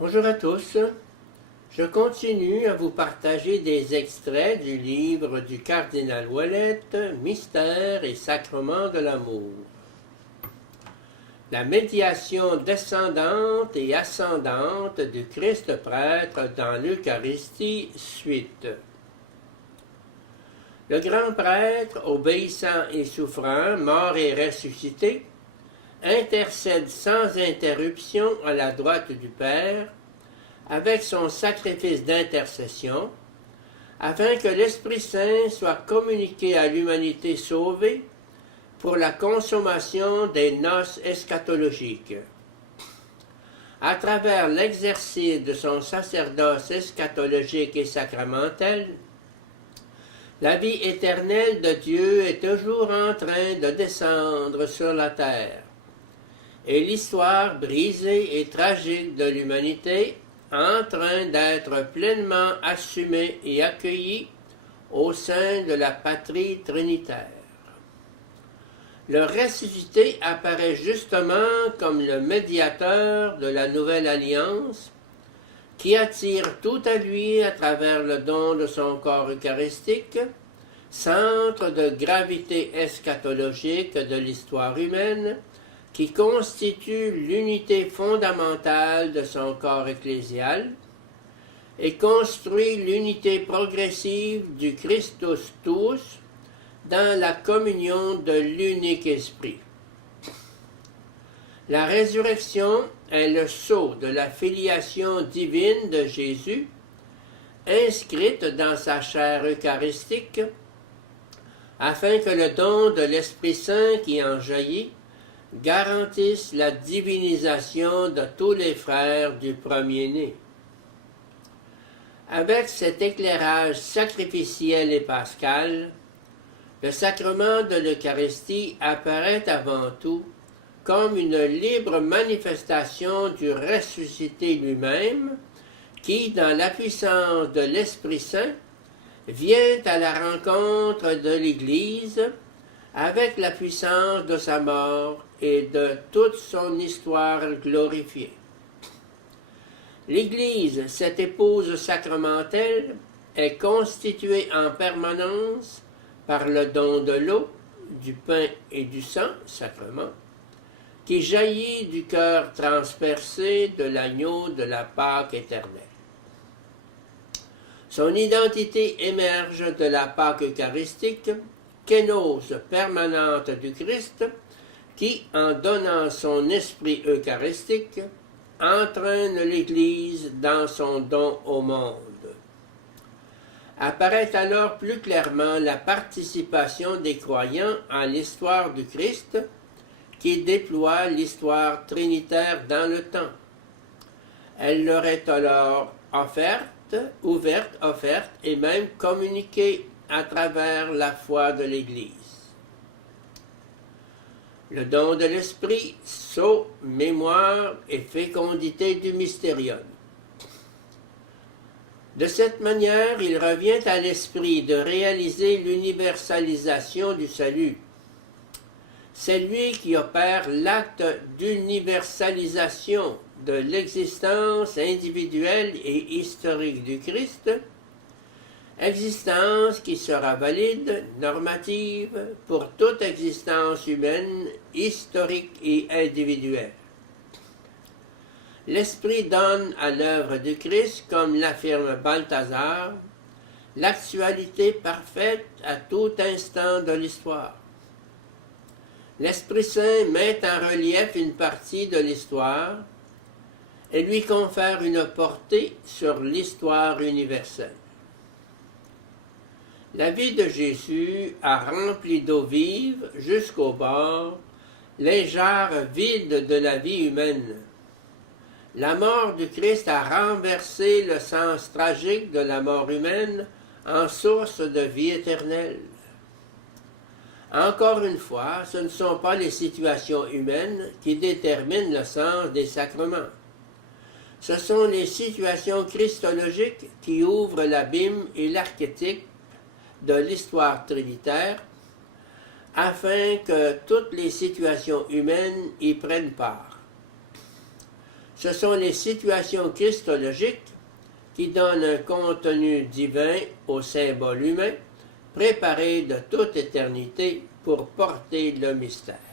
Bonjour à tous, je continue à vous partager des extraits du livre du cardinal Ouellette, Mystères et sacrements de l'amour. La médiation descendante et ascendante du Christ prêtre dans l'Eucharistie, suite. Le grand prêtre, obéissant et souffrant, mort et ressuscité, intercède sans interruption à la droite du Père, avec son sacrifice d'intercession, afin que l'Esprit Saint soit communiqué à l'humanité sauvée pour la consommation des noces eschatologiques. À travers l'exercice de son sacerdoce eschatologique et sacramentel, la vie éternelle de Dieu est toujours en train de descendre sur la terre, et l'histoire brisée et tragique de l'humanité en train d'être pleinement assumée et accueillie au sein de la patrie trinitaire. Le ressuscité apparaît justement comme le médiateur de la nouvelle alliance qui attire tout à lui à travers le don de son corps eucharistique, centre de gravité eschatologique de l'histoire humaine, qui constitue l'unité fondamentale de son corps ecclésial et construit l'unité progressive du Christus tous dans la communion de l'unique Esprit. La résurrection est le sceau de la filiation divine de Jésus, inscrite dans sa chair eucharistique, afin que le don de l'Esprit Saint qui en jaillit garantissent la divinisation de tous les frères du premier-né. Avec cet éclairage sacrificiel et pascal, le sacrement de l'Eucharistie apparaît avant tout comme une libre manifestation du ressuscité lui-même, qui, dans la puissance de l'Esprit Saint, vient à la rencontre de l'Église avec la puissance de sa mort et de toute son histoire glorifiée. L'Église, cette épouse sacramentelle, est constituée en permanence par le don de l'eau, du pain et du sang, sacrement, qui jaillit du cœur transpercé de l'agneau de la Pâque éternelle. Son identité émerge de la Pâque eucharistique, kénose permanente du Christ, qui, en donnant son esprit eucharistique, entraîne l'Église dans son don au monde. Apparaît alors plus clairement la participation des croyants à l'histoire du Christ, qui déploie l'histoire trinitaire dans le temps. Elle leur est alors offerte et même communiquée à travers la foi de l'Église. Le don de l'Esprit, sceau, mémoire et fécondité du mystérium. De cette manière, il revient à l'Esprit de réaliser l'universalisation du salut. C'est lui qui opère l'acte d'universalisation de l'existence individuelle et historique du Christ, existence qui sera valide, normative, pour toute existence humaine, historique et individuelle. L'Esprit donne à l'œuvre du Christ, comme l'affirme Balthazar, l'actualité parfaite à tout instant de l'histoire. L'Esprit Saint met en relief une partie de l'histoire et lui confère une portée sur l'histoire universelle. La vie de Jésus a rempli d'eau vive jusqu'au bord les jarres vides de la vie humaine. La mort du Christ a renversé le sens tragique de la mort humaine en source de vie éternelle. Encore une fois, ce ne sont pas les situations humaines qui déterminent le sens des sacrements. Ce sont les situations christologiques qui ouvrent l'abîme et l'archétype de l'histoire trinitaire, afin que toutes les situations humaines y prennent part. Ce sont les situations christologiques qui donnent un contenu divin au symbole humain, préparé de toute éternité pour porter le mystère.